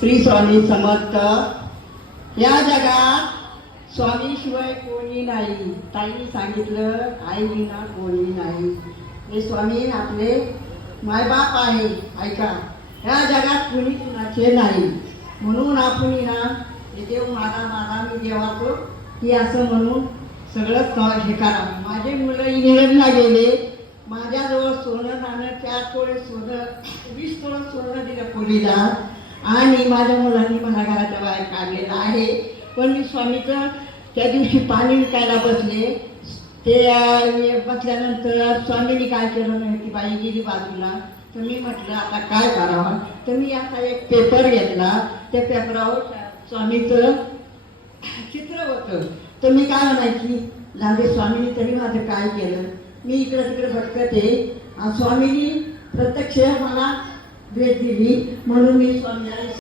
श्री स्वामी समर्थ. या जगात स्वामी शिवाय कोणी नाही. ताईने सांगितलं आई विना कोणी नाही. हे स्वामी आपले मायबाप आहे. ऐका, या जगात कोणी कुणाचे नाही. म्हणून आपण ना हे देव माझा माझा मी देवाचो की असं म्हणून सगळं हे करा. माझे मुलं इंग्लंडला गेले. माझ्याजवळ सोनं नाणं 4 तोळे सोनं 20 तोळे सोनं दिलं पोरीला. आणि माझ्या मुलांनी मला घराच्या बाहेर काढलेलं आहे. पण मी स्वामीचं त्या दिवशी पाणी विकायला बसले. ते बसल्यानंतर स्वामींनी काय केलं नाही, ती बाई गेली बाजूला. तर मी म्हटलं आता काय करावं. तर मी आता एक पेपर घेतला. त्या पेपरावर स्वामीचं चित्र होतं. तर मी काय म्हणायची, लागे स्वामींनी तरी माझं काय केलं. मी इकडे तिकडे भटकते. स्वामींनी प्रत्यक्ष मला भेट दिली. म्हणून मी स्वामीला